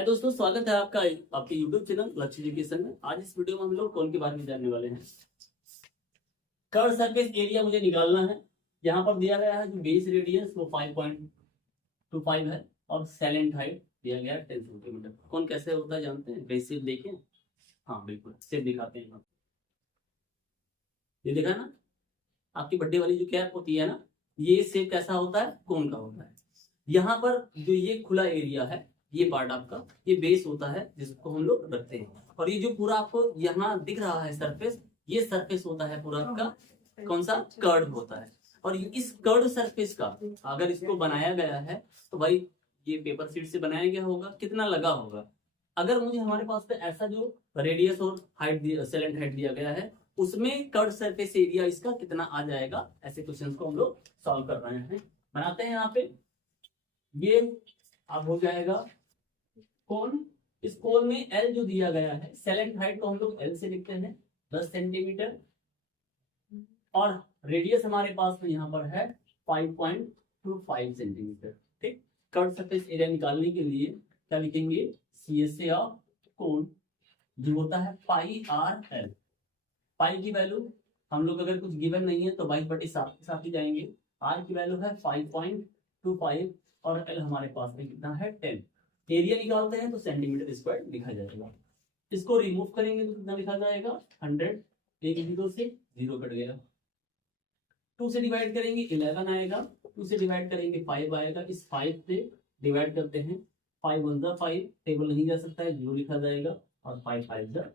हाय दोस्तों, स्वागत है आपका आपके YouTube चैनल लक्ष्य एजुकेशन में। आज इस वीडियो में हम लोग कौन के बारे में जानने वाले हैं। कर्व सरफेस एरिया मुझे निकालना है। यहाँ पर दिया गया है जो बेस रेडियस वो 5.25 है और सैलेंट हाइट दिया गया है 10 सेंटीमीटर। कौन कैसे होता है जानते हैं? बेसिक देखें। हाँ बिल्कुल, सेप दिखाते हैं हम। ये देखा ना, आपकी बर्थडे वाली जो कैप होती है ना, ये सेप कैसा होता है? कौन का होता है। यहाँ पर जो ये खुला एरिया है, ये पार्ट आपका ये बेस होता है जिसको हम लोग रखते हैं। और ये जो पूरा आपको यहाँ दिख रहा है सरफेस, ये सरफेस होता है पूरा आपका कौन सा? कर्ड होता है। और इस कर्ड सरफेस का अगर इसको बनाया गया है तो भाई ये पेपर शीट से बनाया गया होगा, कितना लगा होगा। अगर मुझे हमारे पास पे ऐसा जो रेडियस और हाइट सैलेंट हाइट दिया गया है, उसमें कर्ड सरफेस एरिया इसका कितना आ जाएगा, ऐसे क्वेश्चंस को हम लोग सॉल्व कर रहे हैं। बनाते हैं यहाँ पे। ये अब हो जाएगा कोन। इस कोन में एल जो दिया गया है, सैलेंट हाइट को हम लोग एल से लिखते हैं 10 सेंटीमीटर, और रेडियस हमारे पास में यहाँ पर है 5.25 सेंटीमीटर। ठीक, कर्व सरफेस एरिया निकालने के लिए क्या लिखेंगे? CSA ऑफ कोन जो होता है पाई आर एल। पाई की वैल्यू हम लोग अगर कुछ गिवन नहीं है तो 22/7 के साथ ही जाएंगे। आर की वैल्यू है 5.25 और एल हमारे पास में कितना है 10। एरिया निकालते हैं तो सेंटीमीटर स्क्वायर लिखा जाएगा। इसको रिमूव करेंगे तो कितना लिखा जाएगा? 100। एक 0 से 0 कट गया। 2 से डिवाइड करेंगे 11 आएगा। 2 से डिवाइड करेंगे 5 आएगा। इस 5 से डिवाइड करते हैं 5 1 जा 5, टेबल नहीं जा सकता है, 0 लिखा जाएगा। और 5 5 जा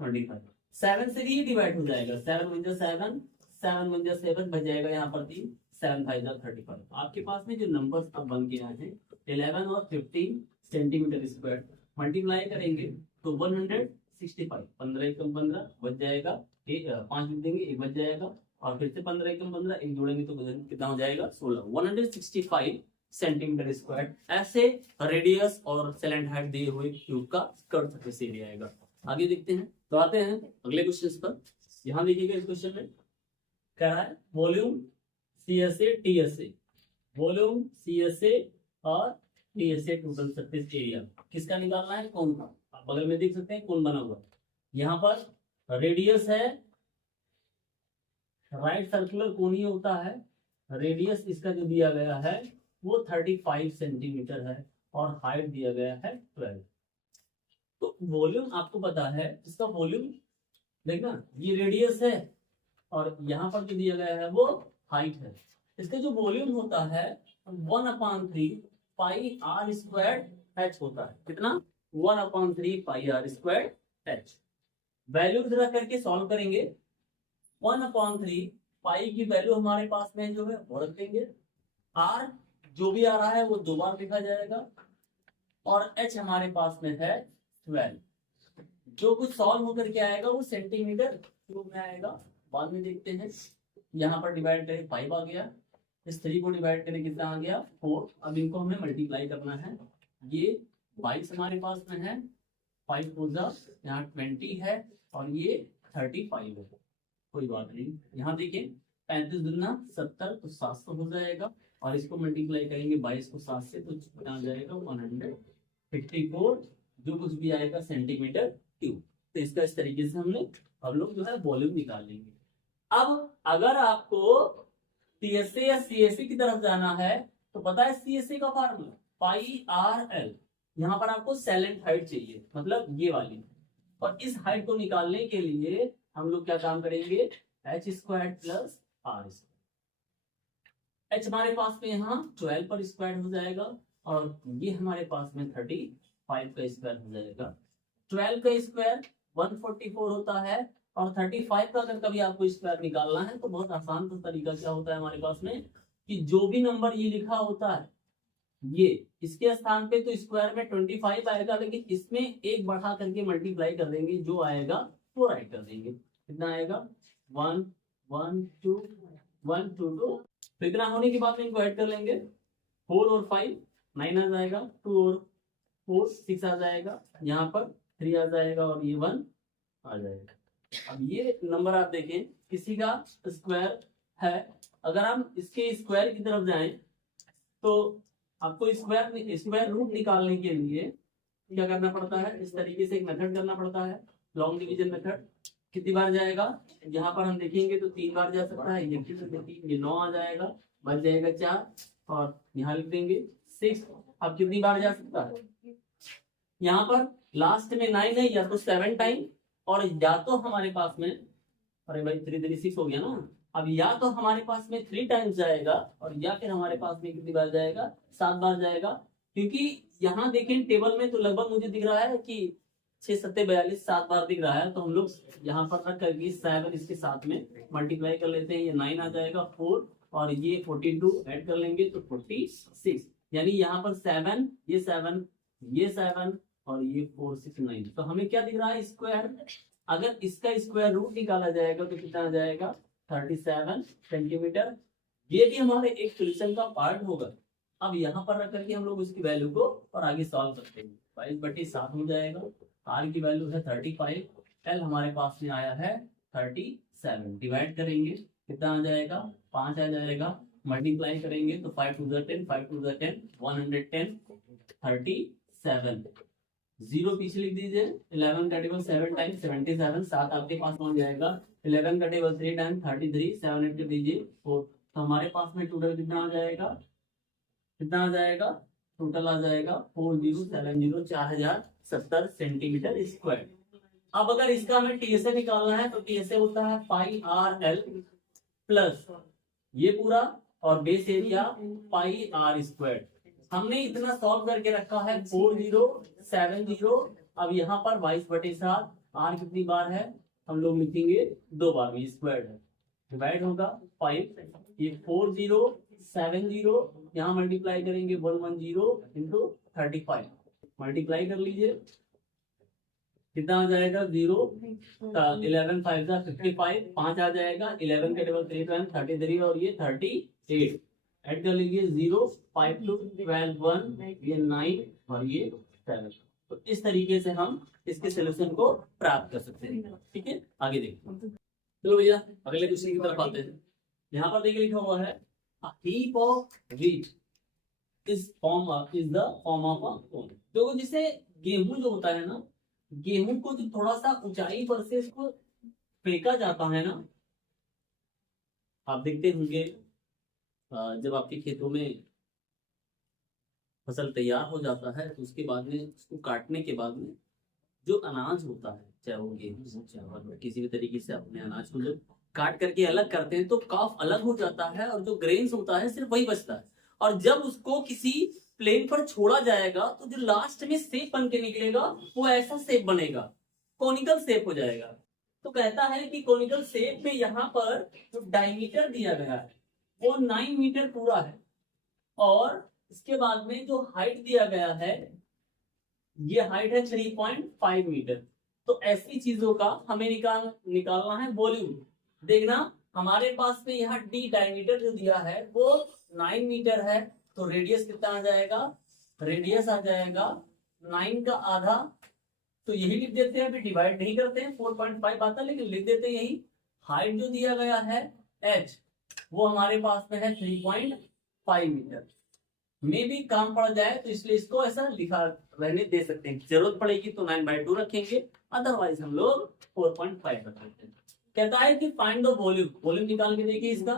25। 7 से भी डिवाइड हो जाएगा। 7 1 जा 7, 7 1 जा 7 बच जाएगा यहाँ पर 3, 7 5 जा 35। आपके पास में जो नंबर्स अब बन के आए हैं 11 और 15 सेंटीमीटर स्क्वायर, मल्टीप्लाई करेंगे तो 165। 15 एकम 15 बच जाएगा। 5 लिख देंगे, 1 बच जाएगा। और फिर से 15 एकम 15 एक जोड़ेंगे तो कितना हो जाएगा? 16। 165 सेंटीमीटर स्क्वायर ऐसे रेडियस और सैलेंट हाइट दिए हुए क्यूब का कर्व सरफेस एरिया आएगा। आगे देखते हैं। तो आते हैं अगले क्वेश्चन पर। यहाँ देखिएगा, इस क्वेश्चन में कह रहा है volume CSA TSA, volume CSA और TSA टोटल सरफेस एरिया किसका निकालना है? कौन का। आप बगल में देख सकते हैं कौन बना हुआ। यहाँ पर रेडियस है, राइट सर्कुलर कोन ही होता है। रेडियस इसका जो दिया गया है वो 35 सेंटीमीटर है और हाइट दिया गया है 12। तो वॉल्यूम आपको पता है, इसका वॉल्यूम देखना, ये रेडियस है और यहाँ पर जो दिया गया है वो हाइट है। इसका जो वॉल्यूम होता है 1/3 पाई आर स्क्वायर एच होता है। कितना? 1/3 पाई आर स्क्वायर एच। वैल्यू जरा करके सॉल्व करेंगे। 1/3 पाई की वैल्यू हमारे पास में जो है वो रख देंगे। आर जो भी आ रहा है वो 2 बार लिखा जाएगा और एच हमारे पास में है 12। जो कुछ सॉल्व होकर के आएगा वो सेंटीमीटर क्यूब में आएगा। बाद में देखते हैं। यहाँ पर डिवाइड करें 5 आ गया। इस 3 को डिवाइड करें कितना आ गया? 4। अब इनको हमें मल्टीप्लाई करना है। ये 22 हमारे पास में है, 5 4 जा यहाँ 20 है और ये 35 है। कोई बात नहीं। यहाँ देखिए 35 दूना 70 तो 700 हो जाएगा और इसको मल्टीप्लाई करेंगे 22 को 7 से तो कितना आ जाएगा? 154 जो कुछ भी आएगा सेंटीमीटर क्यूब। तो इसका इस तरीके से हमने हम लोग जो है वॉल्यूम निकाल लेंगे। अब अगर आपको TSA या CSA की तरफ जाना है तो पता है CSA का फार्मूला पाई आर एल। यहाँ पर आपको सैलेंट हाइट चाहिए, मतलब ये वाली। और इस हाइट को निकालने के लिए हम लोग क्या काम करेंगे? h square plus r square. h हमारे पास में यहाँ 12 पर स्क्वायर हो जाएगा और ये हमारे पास में 35 का स्क्वायर हो जाएगा। 12 का स्क्वायर 144 होता है और 35 का अगर कभी आपको स्क्वायर निकालना है तो बहुत आसान सा तरीका क्या होता है हमारे पास में कि जो भी नंबर ये लिखा होता है ये इसके स्थान पे तो स्क्वायर में 25 आएगा, लेकिन इसमें एक बढ़ा करके मल्टीप्लाई कर देंगे, जो आएगा वो राइट कर देंगे। कितना आएगा? 1 1 2 1 2 2। तो इतना होने के बाद में इनको ऐड कर लेंगे। 4 और 5 9 आ जाएगा, 2 और 4 6 आ जाएगा, यहाँ पर 3 आ जाएगा और ये 1 आ जाएगा। अब ये नंबर आप देखें, किसी का स्क्वायर है, अगर हम इसके स्क्वायर की तरफ जाएं तो आपको स्क्वायर रूट निकालने के लिए क्या करना पड़ता है, इस तरीके से एक मेथड करना पड़ता है, लॉन्ग डिवीजन मेथड। कितनी बार जाएगा, यहाँ पर हम देखेंगे तो 3 बार जा सकता है, ये 9 आ जाएगा, बच जाएगा 4 और यहाँ लिख देंगे 6। अब कितनी बार जा सकता है, यहाँ पर लास्ट में 9 है या तो 7 टाइम, और या तो हमारे पास में, अरे भाई 3 3 6 हो गया ना, अब या तो हमारे पास में 3 टाइम्स जाएगा और या फिर हमारे पास में कितनी बार जाएगा, 7 बार जाएगा। क्योंकि यहाँ देखें टेबल में तो लगभग मुझे दिख रहा है कि 6 7 42 7 बार दिख रहा है, तो हम लोग यहाँ पर रख करके 7 इसके साथ में मल्टीप्लाई कर लेते हैं, ये 9 आ जाएगा 4 और ये 42 ऐड कर लेंगे तो 46, यानी यहाँ पर 7 ये 7 ये 7 और ये 4 6 9। तो हमें क्या दिख रहा है, स्क्वायर। अगर इसका स्क्वायर रूट निकाला जाएगा तो कितना आ जाएगा, 37 सेंटीमीटर। ये भी हमारे एक सोल्यूशन का पार्ट होगा। अब यहाँ पर रख करके हम लोग उसकी वैल्यू को और आगे सॉल्व करते हैं। 22/7 हो जाएगा, आर की वैल्यू है 35, एल हमारे पास में आया है 37। डिवाइड करेंगे कितना आ जाएगा, 5 आ जाएगा, मल्टीप्लाई करेंगे तो 5 2 10 5 2 10 110 37। 0 पीछे लिख दीजिए, 11 का टेबल 7 टाइम 77, 7 आपके पास पहुंच जाएगा। 11 का टेबल 3 टाइम 33, 7 ऐड कर दीजिए 4। तो हमारे पास में टोटल कितना आ जाएगा, कितना आ जाएगा, टोटल आ जाएगा 4070 4070 सेंटीमीटर स्क्वायर। अब अगर इसका हमें टीएसए निकालना है तो टीएसए होता है पाई आर एल प्लस ये पूरा और base area pi r square. हमने इतना सॉल्व करके रखा है 4070। अब यहाँ पर 22/7, आर कितनी बार है, हम लोग लिखेंगे 2 बार में, स्क्वायर है, डिवाइड होगा 5, ये 4070 यहाँ मल्टीप्लाई करेंगे 110 इंटू 35, मल्टीप्लाई कर लीजिए कितना आ जाएगा 0, 11 5 55, 5 आ जाएगा, 11 के टेबल 3 टाइम 33 और ये 38 ऐड कर लीजिए 0 5 2 12 1 ये 9 और ये 7। तो इस तरीके से हम इसके सोल्यूशन को प्राप्त कर सकते हैं। ठीक है, आगे देखते हैं। चलो भैया अगले क्वेश्चन की तरफ आते हैं। यहाँ पर देखिए लिखा हुआ है heap of wheat is the form of a cone. तो जिसे गेहूं जो होता है ना, गेहूं को जो थोड़ा सा ऊंचाई पर से इसको फेंका जाता है ना, आप देखते होंगे जब आपके खेतों में फसल तैयार हो जाता है तो उसके बाद में उसको काटने के बाद में जो अनाज होता है, चाहे वो गेहूं हो चाहे किसी भी तरीके से अपने अनाज को जब काट करके अलग करते हैं तो काफ अलग हो जाता है और जो ग्रेन्स होता है सिर्फ वही बचता है। और जब उसको किसी प्लेन पर छोड़ा जाएगा तो जो लास्ट में शेप बन के निकलेगा वो ऐसा शेप बनेगा, कोनिकल शेप हो जाएगा। तो कहता है कि कोनिकल शेप में यहाँ पर जो डायमीटर दिया गया है वो 9 मीटर पूरा है और इसके बाद में जो हाइट दिया गया है ये हाइट है 3.5 मीटर। तो ऐसी चीजों का हमें निकालना है वॉल्यूम। देखना हमारे पास में यहाँ डी डायमीटर जो दिया है वो 9 मीटर है, तो रेडियस कितना आ जाएगा, रेडियस आ जाएगा 9 का आधा, तो यही लिख देते हैं, अभी डिवाइड नहीं करते हैं, 4.5 आता है लेकिन लिख देते हैं यही। हाइट जो दिया गया है h वो हमारे पास में है 3.5 मीटर। में भी काम पड़ जाए तो इसलिए इसको ऐसा लिखा रहने दे सकते हैं, जरूरत पड़ेगी तो 9/2 रखेंगे, अदरवाइज हम लोग 4.5 रख लेते हैं। कहता है कि फाइंड द वॉल्यूम, वॉल्यूम निकाल के देखिए, इसका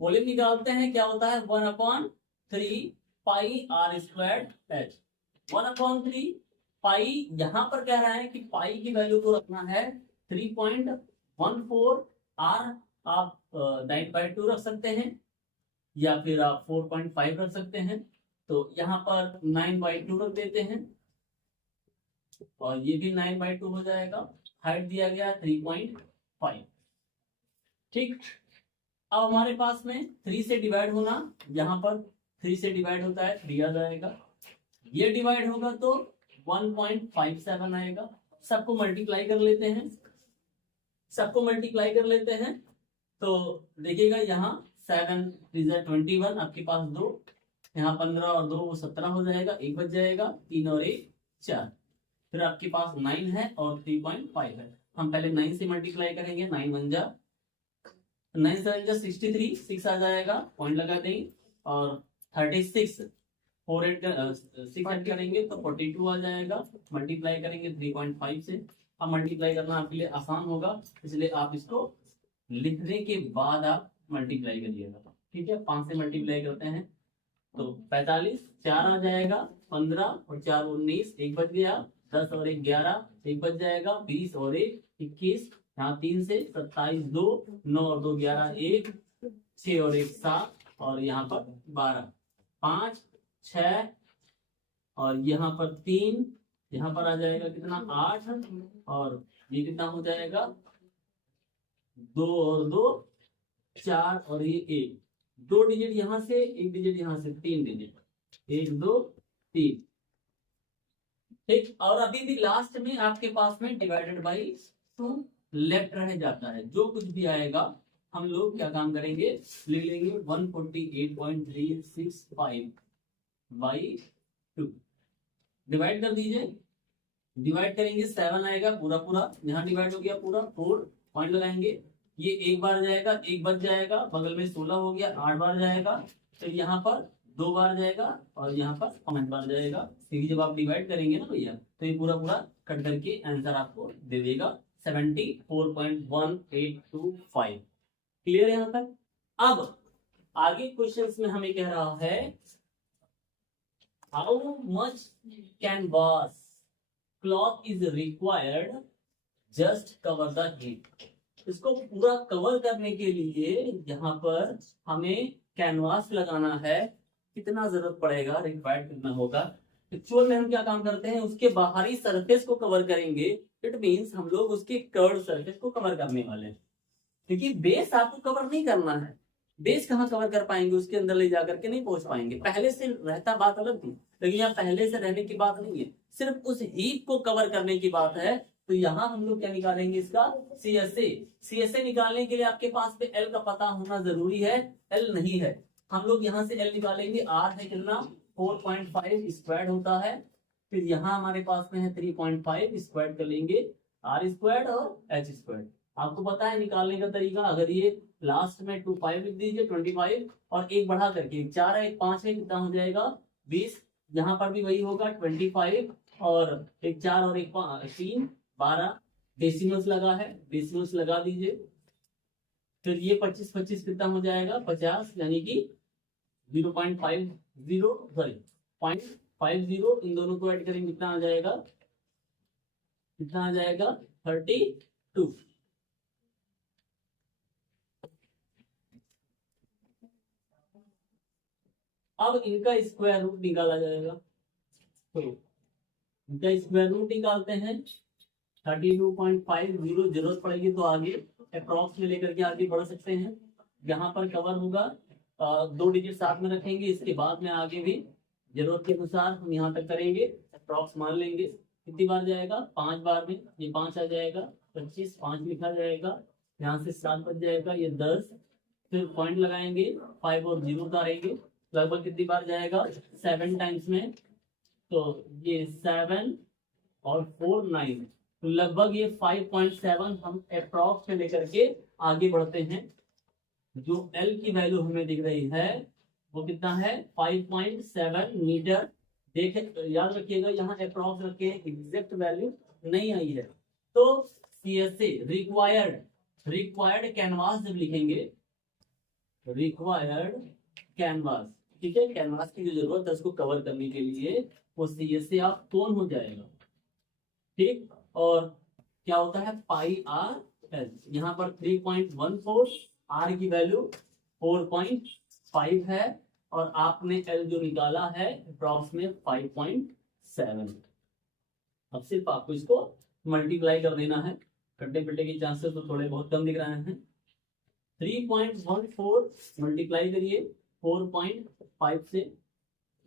वॉल्यूम निकालते हैं, क्या होता है 1/3 पाई आर स्क्वायर एच। 1/3 पाई, यहाँ पर कह रहा है कि पाई की वैल्यू को रखना है 3.14, आर आप 9/2 रख सकते हैं या फिर आप 4.5 रख सकते हैं। तो यहाँ पर 9/2 रख देते हैं और ये भी 9/2 हो जाएगा। हाइट दिया गया 3.5। ठीक, अब हमारे पास में 3 से डिवाइड होना, यहाँ पर 3 से डिवाइड होता है 3 आ जाएगा, ये डिवाइड होगा तो 1.57 आएगा। सबको मल्टीप्लाई कर लेते हैं, सबको मल्टीप्लाई कर लेते हैं तो देखिएगा यहाँ 7 3 21, आपके पास 2, यहाँ 15 और 2 17 हो जाएगा, 1 बच जाएगा, 3 और 1 4, फिर आपके पास 9 है और 3.5 है। हम पहले 9 से मल्टीप्लाई करेंगे, 9 1 जा 9 7 जा 63, 6 आ जाएगा, पॉइंट लगा देंगे और 36 4 ऐड 6 ऐड करेंगे तो 42 आ जाएगा, मल्टीप्लाई करेंगे 3.5 से। अब मल्टीप्लाई करना आपके लिए आसान होगा, इसलिए आप इसको लिखने के बाद आप मल्टीप्लाई करिएगा। ठीक है, 5 से मल्टीप्लाई करते हैं तो 45, 4 आ जाएगा, 15 और 4 19, एक बच गया, 10 और 1 11, एक बच जाएगा, 20 और 1 21, यहाँ 3 से 27, 2 9 और 2 11, 1 6 और 1 7 और यहाँ पर 12, 5 6 और यहाँ पर 3, यहाँ पर आ जाएगा कितना 8 और ये कितना हो जाएगा 2 और 2 4 और ये 1, 2 डिजिट यहाँ से, 1 डिजिट यहाँ से, 3 डिजिट, 1 2 3। ठीक, और अभी भी लास्ट में आपके पास में डिवाइडेड बाई 2 लेफ्ट रह जाता है। जो कुछ भी आएगा हम लोग क्या काम करेंगे, लिख लेंगे 148.365 बाई 2। डिवाइड कर दीजिए, डिवाइड करेंगे 7 आएगा पूरा पूरा, यहाँ डिवाइड हो गया पूरा, 4 पॉइंट लगाएंगे, ये एक बार जाएगा, एक बच जाएगा, बगल में 16 हो गया, 8 बार जाएगा, फिर यहाँ पर 2 बार जाएगा और यहाँ पर 5 बार जाएगा। क्योंकि जब आप डिवाइड करेंगे ना भैया तो ये पूरा पूरा कट करके आंसर आपको दे देगा 74.1825। क्लियर है यहाँ तक? अब आगे क्वेश्चंस में हमें कह रहा है how much canvas cloth is required just cover the heat. इसको पूरा कवर करने के लिए यहाँ पर हमें कैनवास लगाना है, कितना जरूरत पड़ेगा, रिक्वायर्ड कितना होगा। एक्चुअल में हम क्या काम करते हैं, उसके बाहरी सरफेस को कवर करेंगे। इट मींस हम लोग उसके कर्व सरफेस को कवर करने वाले हैं, क्योंकि बेस आपको कवर नहीं करना है। बेस कहाँ कवर कर पाएंगे, उसके अंदर ले जाकर के नहीं पहुंच पाएंगे। पहले से रहता बात अलग थी, लेकिन यहाँ पहले से रहने की बात नहीं है, सिर्फ उस हीप को कवर करने की बात है। तो यहाँ हम लोग क्या निकालेंगे, इसका CSA। CSA निकालने के लिए आपके पास पे L का पता होना जरूरी है, L नहीं है। हम लोग यहाँ से L निकालेंगे, R है कितना 4.5 स्क्वायर होता है, फिर यहाँ हमारे पास में है 3.5 स्क्वायर कर लेंगे, R स्क्वायर और H स्क्वायर। आपको पता है निकालने का तरीका, अगर ये लास्ट में 25 लिख दीजिए, 25 और एक बढ़ा करके 4 है 1 5 है, कितना हो जाएगा 20। यहाँ पर भी वही होगा 25 और एक 4 और 1 3 12, डेसिमल्स लगा है, डेसिमल्स लगा दीजिए। फिर ये 25 25 कितना हो जाएगा 50, यानी कि 0.50 सॉरी 0.50, इन दोनों को ऐड करेंगे कितना आ जाएगा, कितना आ जाएगा 32। अब इनका स्क्वायर रूट निकाला जाएगा, तो इनका स्क्वायर रूट निकालते हैं। 32.50 जरूरत पड़ेगी तो आगे अप्रॉक्स में लेकर के आगे बढ़ सकते हैं। यहाँ पर कवर होगा, 2 डिजिट साथ में रखेंगे, इसके बाद में आगे भी जरूरत के अनुसार हम यहाँ तक करेंगे। अप्रॉक्स मान लेंगे, कितनी बार जाएगा 5 बार में, ये 5 आ जाएगा, 25 5 लिखा जाएगा, यहाँ से 7 बच जाएगा, ये 10, फिर पॉइंट लगाएंगे, 5 और 0 उतारेंगे, लगभग कितनी बार जाएगा 7 टाइम्स में, तो ये 7 और 4 9, तो लगभग ये 5.7 हम अप्रॉक्स में लेकर के आगे बढ़ते हैं। जो L की वैल्यू हमें दिख रही है वो कितना है 5.7 मीटर। देख याद रखिएगा, यहाँ अप्रॉक्स रखे, एग्जैक्ट वैल्यू नहीं आई है। तो CSA रिक्वायर्ड कैनवास जब लिखेंगे, रिक्वायर्ड कैनवास, ठीक है, कैनवास की जो जरूरत है उसको कवर करने के लिए वो CSA आप टोन हो जाएगा, ठीक। और क्या होता है पाई R, यहाँ पर 3.14, R की वैल्यू 4.5 है और आपने L जो निकाला है अप्रॉक्स में 5.7। अब सिर्फ आपको इसको मल्टीप्लाई कर देना है, कट्टे पिट्टे के चांसेस तो थोड़े बहुत कम दिख रहे हैं। 3.14 मल्टीप्लाई करिए 4.5 से,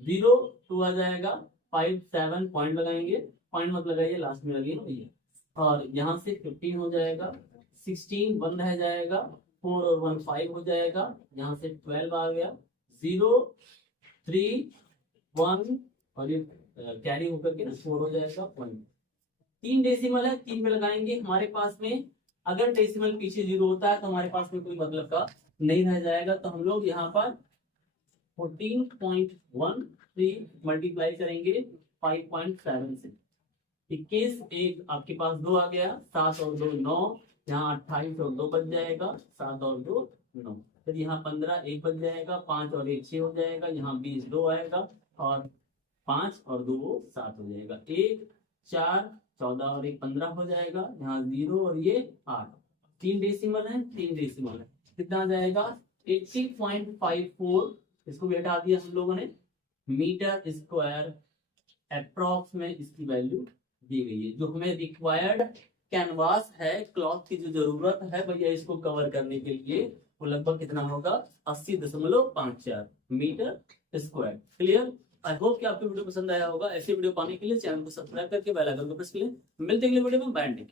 0 2 आ जाएगा, 5 7 पॉइंट लगाएंगे, पॉइंट मत लगाइए, लास्ट में लगे भैया, और यहाँ से 15 हो जाएगा, 16 1 रह जाएगा, 4 और 1 5 हो जाएगा, यहाँ से 12 आ गया, 0 3 1 और ये कैरी होकर के ना 4 हो जाएगा, 1। 3 डेसिमल है, 3 पे लगाएंगे, हमारे पास में अगर डेसिमल पीछे 0 होता है तो हमारे पास में कोई मतलब का नहीं रह जाएगा। तो हम लोग यहाँ पर 14.1 3 मल्टीप्लाई करेंगे 5.7 से। 21 एक आपके पास 2 आ गया, 7 और 2 9, यहाँ 28 और 2 बच जाएगा, 7 और 2 9, फिर यहाँ 15 1 बच जाएगा, 5 और 1 6 हो जाएगा, यहाँ 20 2 आएगा, और 5 और 2 7 हो जाएगा, 1 4 14 और 1 15 हो जाएगा, यहाँ 0 और ये 8, 3 डेसिमल है, 3 डेसिमल है, कितना आ जाएगा 80.54, इसको भी हटा दिया हम लोगों ने, मीटर स्क्वायर अप्रॉक्स में इसकी वैल्यू दी गई है। जो हमें रिक्वायर्ड कैनवास है, क्लॉथ की जो जरूरत है भैया इसको कवर करने के लिए, वो लगभग कितना होगा 80.54 metre square. Clear? I hope कि आपको वीडियो पसंद आया होगा। ऐसे वीडियो पाने के लिए चैनल को सब्सक्राइब करके बेल आइकन को प्रेस करें। मिलते हैं अगले वीडियो में, बाय।